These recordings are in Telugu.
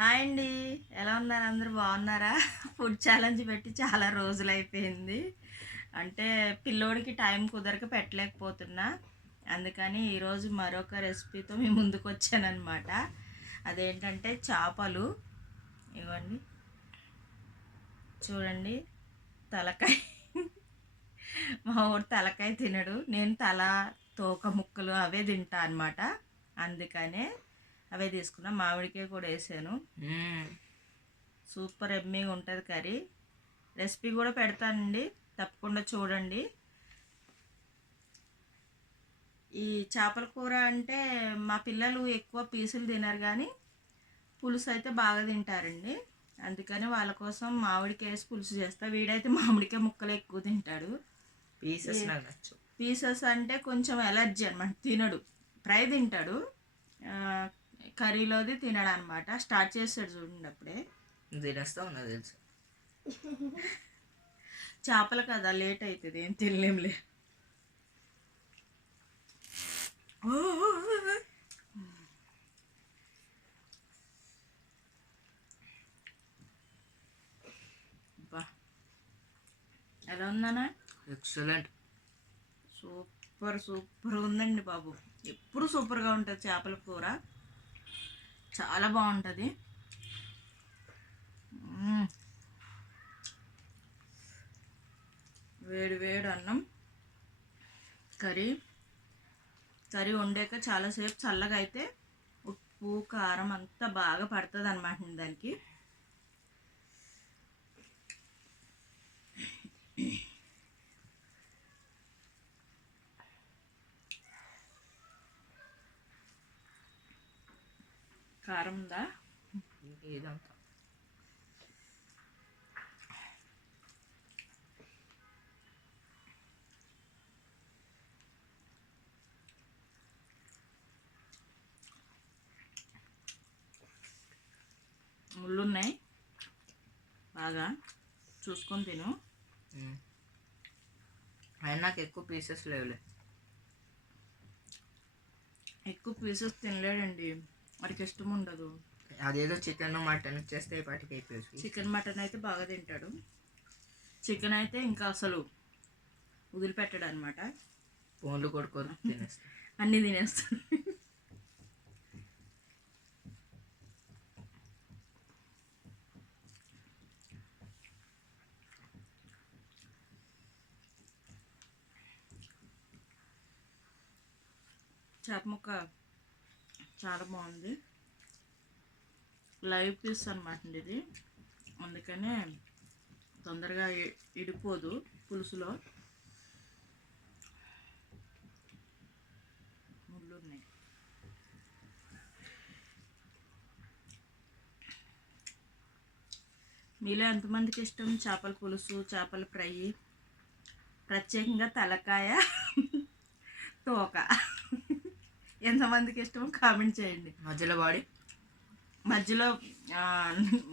హాయ్ అండి. ఎలా ఉన్నారు? అందరూ బాగున్నారా? ఫుడ్ ఛాలెంజ్ పెట్టి చాలా రోజులు అయిపోయింది. అంటే పిల్లోడికి టైం కుదరక పెట్టలేకపోతున్నా. అందుకని ఈరోజు మరొక రెసిపీతో మీ ముందుకు వచ్చానమాట. అదేంటంటే చేపలు. ఇవ్వండి, చూడండి. తలకాయ మా ఊరు తలకాయ తినడు. నేను తల, తోక ముక్కలు అవే తింటా అనమాట. అందుకనే అవే తీసుకున్నా. మామిడికాయ కూడా వేసాను. సూపర్ ఎమ్మీగా ఉంటుంది కర్రీ. రెసిపీ కూడా పెడతానండి, తప్పకుండా చూడండి. ఈ చేపల కూర అంటే మా పిల్లలు ఎక్కువ పీసులు తినరు, కానీ పులుసు అయితే బాగా తింటారండి. అందుకని వాళ్ళ కోసం మామిడికాయ వేసి పులుసు చేస్తా. వీడైతే మామిడికాయ ముక్కలు ఎక్కువ తింటాడు. పీసెస్ అంటే కొంచెం ఎలర్జీ అనమాట, తినడు. ఫ్రై తింటాడు, కర్రీలోది తినడు అనమాట. స్టార్ట్ చేస్తాడు చూడండి, అప్పుడే తినేస్తా ఉన్నది తెలుసు. చేపలు కదా, లేట్ అవుతుంది, ఏం తినలేంలే. ఎలా ఉందనా? ఎక్సలెంట్, సూపర్ సూపర్ ఉందండి బాబు. ఎప్పుడు సూపర్గా ఉంటుంది చేపల కూర, చాలా బాగుంటుంది. వేడి వేడి అన్నం, కర్రీ వండాక చాలాసేపు చల్లగా అయితే ఉప్పు కారం అంతా బాగా పడుతుంది అనమాట దానికి. కారం ఉందా? ఇదంతా ముళ్ళు ఉన్నాయి, బాగా చూసుకొని తిను. అయినా నాకు ఎక్కువ పీసెస్ లేవులే. ఎక్కువ పీసెస్ తినలేడండి, వాడికి ఇష్టం ఉండదు. అదేదో చికెన్ మటన్ చేస్తే పాటికి అయిపోయి. చికెన్ మటన్ అయితే బాగా తింటాడు. చికెన్ అయితే ఇంకా అసలు వదిలిపెట్టాడు అనమాట. ఫోన్లు కొడుకొని తినేస్తాడు, అన్నీ తినేస్తాడు. చేప ముక్క చాలా బాగుంది. లైవ్ పీస్ అనమాట ఇది, అందుకనే తొందరగా ఇడిపోదు పులుసులో. ముళ్ళు ఉన్నాయి. మీలో ఎంతమందికి ఇష్టం చేపల పులుసు, చేపల ఫ్రై, ప్రత్యేకంగా తలకాయ, తోక ఎంతమందికి ఇష్టమో కామెంట్ చేయండి. మధ్యలో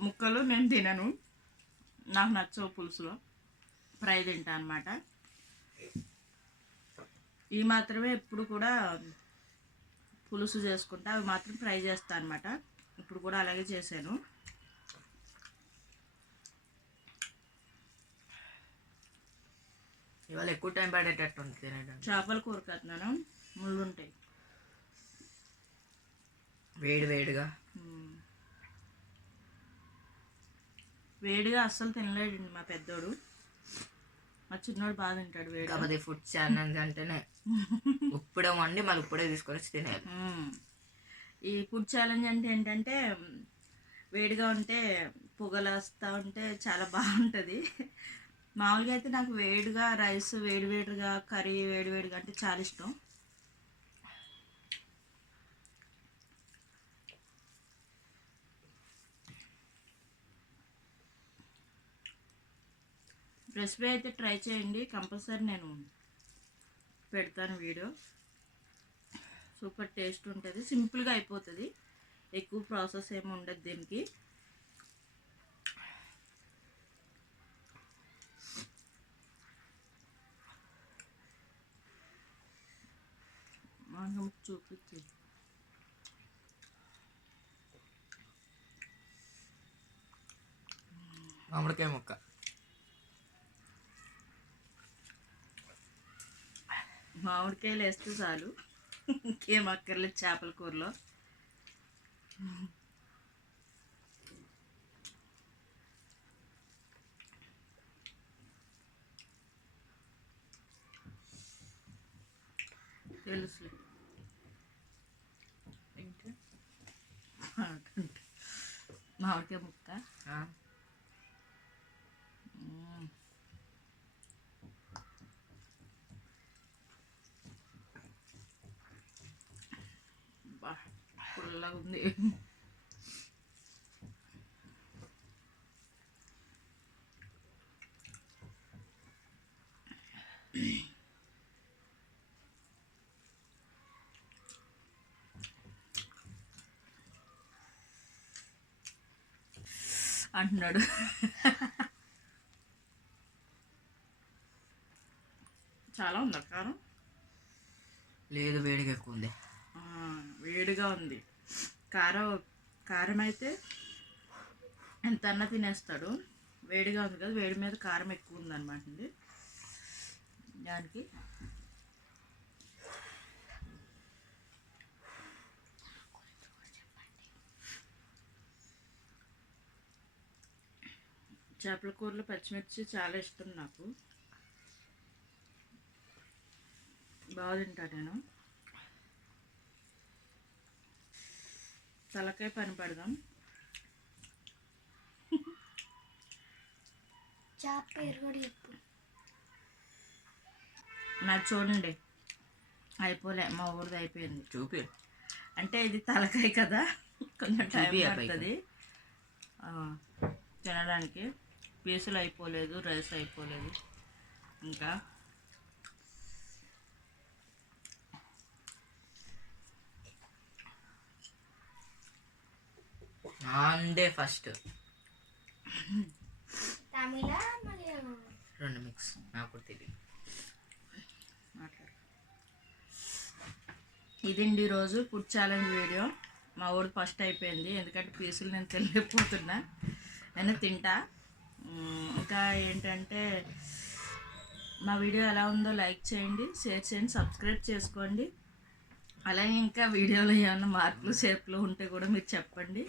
ముక్కలు నేను తినను, నాకు నచ్చవు పులుసులో. ఫ్రై తింటా అనమాట. ఇవి మాత్రమే ఎప్పుడు కూడా పులుసు చేసుకుంటా, అవి మాత్రం ఫ్రై చేస్తా అనమాట. ఇప్పుడు కూడా అలాగే చేశాను. ఇవాళ ఎక్కువ టైం పడేటట్టు ఉంది తినడం. చేపల కూర కట్టినాను, ముళ్ళు ఉంటాయి. వేడిగా వేడిగా అస్సలు తినలేడండి మా పెద్దోడు. మా చిన్నోడు బాగా తింటాడు వేడి. కాకపోతే ఫుడ్ ఛాలెంజ్ అంటేనే ఇప్పుడే వండి మళ్ళీ ఇప్పుడే తీసుకొని వచ్చి తినేది. ఈ ఫుడ్ ఛాలెంజ్ అంటే ఏంటంటే, వేడిగా ఉంటే పొగలేస్తూ ఉంటే చాలా బాగుంటుంది. మామూలుగా అయితే నాకు వేడిగా రైస్, వేడిగా కర్రీ, వేడిగా అంటే చాలా ఇష్టం. రెసిపీ అయితే ట్రై చేయండి, కంపల్సరీ నేను పెడతాను వీడియో. సూపర్ టేస్ట్ ఉంటుంది, సింపుల్గా అయిపోతుంది, ఎక్కువ ప్రాసెస్ ఏమి ఉండదు దీనికి. చూపించి మామిడికాయ ముక్క. మామిడికాయలు వేస్తే చాలు, ఇంకేం అక్కర్లేదు చేపల కూరలో. తెలుసులే. మామిడికాయ ముక్క. బా పుల్లగా ఉంది. అంటున్నాడు. చాలా ఉందా కారం? లేదు, వేడిగా ఎక్కువ ఉంది. వేడిగా ఉంది. కారం అయితే ఎంత అన్నా తినేస్తాడు. వేడిగా ఉంది కదా, వేడి మీద కారం ఎక్కువ ఉందన్నమాట అండి. దానికి చేపల కూరలో పచ్చిమిర్చి చాలా ఇష్టం నాకు, బాగా తింటా నేను. తలకాయ పని పడదాం. నాకు చూడండి, అయిపోలే, మా ఊరిది అయిపోయింది. చూపి. అంటే ఇది తలకాయ కదా, కొంచెం టైం చూపి పడుతుంది తినడానికి. పీసులు అయిపోలేదు, రైస్ అయిపోలేదు ఇంకా. అండే ఫస్ట్ రెండు మిక్స్, నాకు తెలియదు. ఇదండి ఈరోజు ఫుడ్ ఛాలెంజ్ వీడియో. మా ఊరు ఫస్ట్ అయిపోయింది, ఎందుకంటే పీసులు నేను తెలియకపోతున్నా, నేను తింటా. ఇంకా ఏంటంటే మా వీడియో ఎలా ఉందో లైక్ చేయండి, షేర్ చేయండి, సబ్స్క్రైబ్ చేసుకోండి. అలాగే ఇంకా వీడియోలో ఏమన్నా మార్పులు చేర్పులు ఉంటే కూడా మీరు చెప్పండి.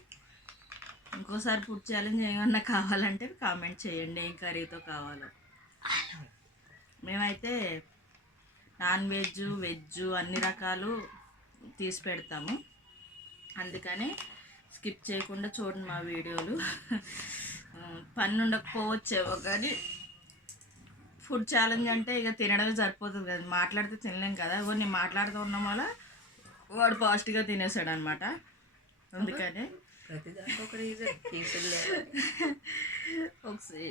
ఇంకోసారి ఫుడ్ ఛాలెంజ్ ఏమన్నా కావాలంటే కామెంట్ చేయండి, ఏం కర్రీతో కావాలో. మేమైతే నాన్ వెజ్, వెజ్ అన్ని రకాలు తీసి పెడతాము, అందుకని స్కిప్ చేయకుండా చూడండి మా వీడియోలు. పని ఉండకపోవచ్చేవో కానీ ఫుడ్ ఛాలెంజ్ అంటే ఇక తినడమే సరిపోతుంది కదా, మాట్లాడితే తినలేం కదా. నేను మాట్లాడుతూ ఉన్నాం వల్ల వాడు ఫాస్ట్గా తినేసాడు అనమాట, అందుకని ఒకసారి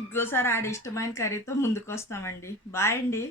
ఇంకోసారి ఆడి ఇష్టమైన కర్రీతో ముందుకు వస్తామండి. బాయ్ అండి.